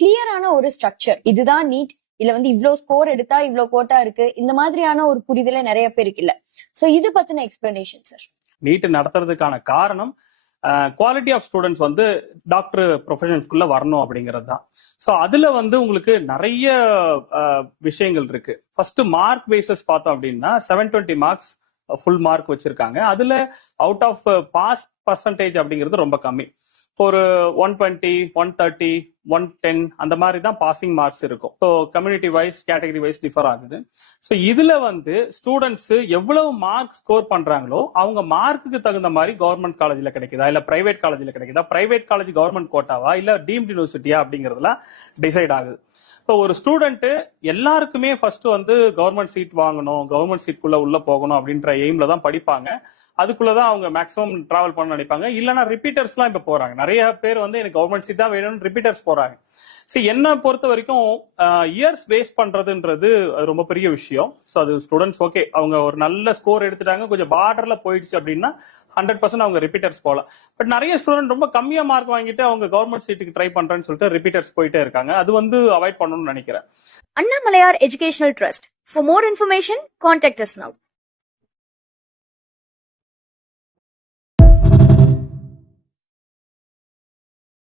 கிளியரான ஒரு ஸ்ட்ரக்சர், இதுதான் நீட், இல்ல இவ்ளோ ஸ்கோர் எடுத்தா இவ்ளோ கோட்டா இருக்கு, இந்த மாதிரியான ஒரு புரிதல நிறைய பேருக்கு இல்ல. சோ இது பத்தின எக்ஸ்பிளனேஷன் சார். நீட் நடத்துறதுக்கான காரணம் குவாலிட்டி ஆஃப் ஸ்டூடெண்ட்ஸ் டாக்டர் ப்ரொஃபஷன்ஸ்குள்ள வரணும் அப்படிங்கிறது தான். ஸோ அதுல உங்களுக்கு நிறைய விஷயங்கள் இருக்கு. ஃபர்ஸ்ட் மார்க் பேசஸ் பார்த்தோம் அப்படின்னா 720 மார்க்ஸ் ஃபுல் மார்க் வச்சிருக்காங்க. அதுல அவுட் ஆஃப் பாஸ் பர்சன்டேஜ் அப்படிங்கிறது ரொம்ப கம்மி. ஒரு 120, 130, 110 அந்த மாதிரி தான் பாசிங் மார்க்ஸ் இருக்கும். So community wise category wise differ ஆகுது. ஸோ இதுல ஸ்டூடெண்ட்ஸ் எவ்வளவு மார்க் ஸ்கோர் பண்றாங்களோ அவங்க மார்க்குக்கு தகுந்த மாதிரி கவர்மெண்ட் காலேஜ்ல கிடைக்குதா இல்ல பிரைவேட் காலேஜ்ல கிடைக்குதா, பிரைவேட் காலேஜ் கவர்மெண்ட் கோட்டாவா இல்ல டீம்டு யூனிவர்சிட்டியா அப்படிங்கறதுலாம் டிசைட் ஆகுது. இப்போ ஒரு ஸ்டூடெண்ட் எல்லாருக்குமே ஃபர்ஸ்ட் கவர்மெண்ட் சீட் வாங்கணும், கவர்மெண்ட் சீட்குள்ள உள்ள போகணும் அப்படின்ற எய்ம்ல தான் படிப்பாங்க. அதுக்குள்ளதான் அவங்க மேக்ஸிமம் டிராவல் பண்ண நினைப்பாங்க. இல்லைன்னா ரிப்பீட்டர்ஸ் எல்லாம் இப்ப போறாங்க. நிறைய பேர் எனக்கு கவர்மெண்ட் சீட் தான் வேணும்னு ரிப்பீட்டர்ஸ் போறாங்க. சரி, என்ன பொறுத்த வரைக்கும் இயர்ஸ் வேஸ்ட் பண்றதுன்றது அது ரொம்ப பெரிய விஷயம். ஸோ அது ஸ்டூடெண்ட்ஸ் ஓகே, அவங்க ஒரு நல்ல ஸ்கோர் எடுத்துட்டாங்க, கொஞ்சம் பார்டர்ல போயிடுச்சு அப்படின்னா 100% அவங்க ரிப்பீட்டர்ஸ் போகலாம். பட் நிறைய ஸ்டூடெண்ட் ரொம்ப கம்மியா மார்க் வாங்கிட்டு அவங்க கவர்மெண்ட் சீட்டுக்கு ட்ரை பண்றேன்னு சொல்லிட்டு ரிப்பீட்டர்ஸ் போயிட்டே இருக்காங்க. அது அவாய்ட் பண்ணணும்னு நினைக்கிறேன். Annamalai Educational Trust. For more information, contact us now.